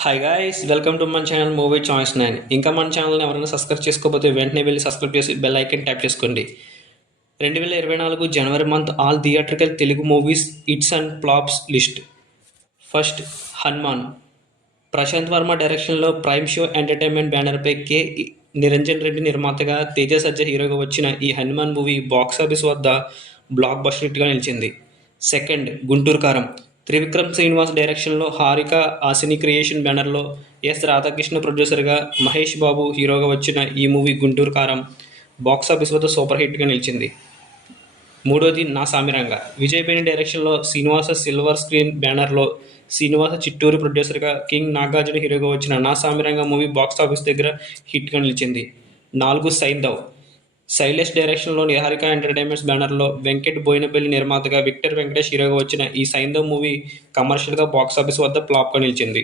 Hi guys, welcome to మన channel movie choice 9. ఇంకా మన ఛానల్ని ఎవరైనా సబ్స్క్రైబ్ చేసుకోకపోతే వెంటనే వెళ్ళి సబ్స్క్రైబ్ చేసి బెల్ ఐకన్ ట్యాప్ చేసుకోండి. 2024 జనవరి month all theatrical Telugu movies hits and flops list. First, Hanuman. Prashanth Varma డైరెక్షన్లో ప్రైమ్ షో ఎంటర్టైన్మెంట్ బ్యానర్పై కె నిరంజన్ రెడ్డి నిర్మాతగా, తేజ సజ్జ హీరోగా వచ్చిన ఈ హనుమాన్ మూవీ బాక్సాఫీస్ వద్ద బ్లాక్ బస్టర్ హిట్గా నిలిచింది. సెకండ్, గుంటూరు కారం. త్రివిక్రమ్ శ్రీనివాస్ డైరెక్షన్లో హారిక ఆసిని క్రియేషన్ బ్యానర్లో ఎస్ రాధాకృష్ణ ప్రొడ్యూసర్గా, మహేష్ బాబు హీరోగా వచ్చిన ఈ మూవీ గుంటూరు కారం బాక్సాఫీస్ వద్ద సూపర్ హిట్గా నిలిచింది. మూడోది, నా సామిరంగ. విజయ్ బేని డైరెక్షన్లో శ్రీనివాస సిల్వర్ స్క్రీన్ బ్యానర్లో శ్రీనివాస చిట్టూరు ప్రొడ్యూసర్గా, కింగ్ నాగార్జున హీరోగా వచ్చిన నా సామిరంగ మూవీ బాక్సాఫీస్ దగ్గర హిట్గా నిలిచింది. 4, సైంధవ్. శైలేష్ డైరెక్షన్లో నిహారిక ఎంటర్టైన్మెంట్స్ బ్యానర్లో వెంకట్ బోయినపల్లి నిర్మాతగా, విక్టర్ వెంకటేష్ హీరోగా వచ్చిన ఈ సైంధవ్ మూవీ కమర్షియల్గా బాక్సాఫీస్ వద్ద ఫ్లాప్గా నిలిచింది.